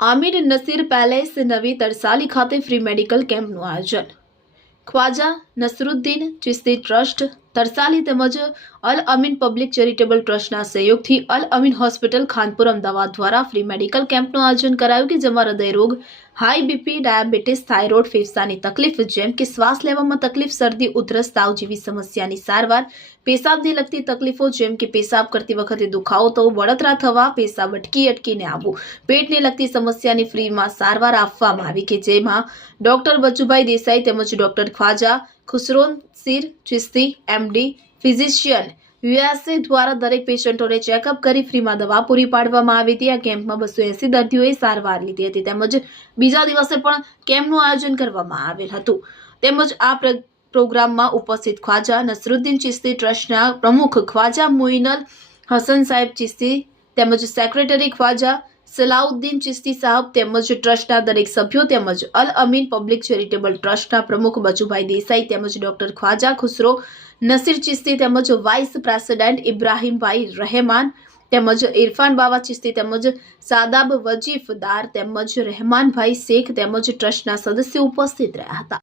Aamir Nasir palace નવી તરસાલી ખાતે free medical કેમ્પનું આયોજન. ખ્વાજા નસરુદ્દીન ચિસ્તી ટ્રસ્ટ તરસાલી તેમજ અલ અમીન પબ્લિક ચેરિટેબલ ટ્રસ્ટના સહયોગથી અલ અમીન હોસ્પિટલ ખાનપુર અમદાવાદ દ્વારા ફ્રી મેડિકલ કેમ્પનું આયોજન કરાયું કે જેમાં હૃદયરોગ, હાઈ બીપી, ડાયાબિટીસ, થાઇરોઇડ ફેફસાની તકલીફ, જેમ કે શ્વાસ લેવામાં તકલીફ, શરદી, ઉધરસ, તાવ જેવી સમસ્યાની સારવાર, પેશાબને લગતી તકલીફો, જેમ કે પેશાબ કરતી વખતે દુખાવો થવો બળતરા થવા, પેશાબ અટકી અટકીને આવવું. પેટને લગતી સમસ્યાની ફ્રીમાં સારવાર આપવામાં આવી કે જેમાં ડોક્ટર બચુભાઈ દેસાઈ તેમજ ડોક્ટર ખ્વાજા ખુસરોન, સિર, ચિસ્તી એમડી ફિઝિશિયન, યુએસએ દ્વારા દરેક પેશન્ટોને ચેકઅપ કરી ફ્રીમાં દવા પૂરી પાડવામાં આવી હતી. આ કેમ્પમાં બસો એસી દર્દીઓએ સારવાર લીધી હતી. તેમજ બીજા દિવસે પણ કેમ્પનું આયોજન કરવામાં આવેલ હતું. તેમજ આ પ્ર- પ્રોગ્રામમાં ઉપસ્થિત ખ્વાજા, નસરુદ્દીન ચિસ્તી ટ્રસ્ટના પ્રમુખ ખ્વાજા મોઇનલ હસન સાહેબ ચિસ્તી તેમજ સેક્રેટરી ખ્વાજા સલાઉદ્દીન ચિસ્તી સાહેબ તેમજ ટ્રસ્ટના દરેક સભ્યો તેમજ અલ અમીન પબ્લિક ચેરિટેબલ ટ્રસ્ટના પ્રમુખ બચુભાઈ દેસાઈ તેમજ ડોક્ટર ખ્વાજા ખુસરો, નસીર ચિસ્તી તેમજ વાઇસ પ્રેસિડેન્ટ ઇબ્રાહીમભાઈ રહેમાન તેમજ ઇરફાન બાવા ચિસ્તી તેમજ સાદાબ વજીફદાર તેમજ રહેમાનભાઈ શેખ તેમજ ટ્રસ્ટના સદસ્યો ઉપસ્થિત રહ્યા હતા.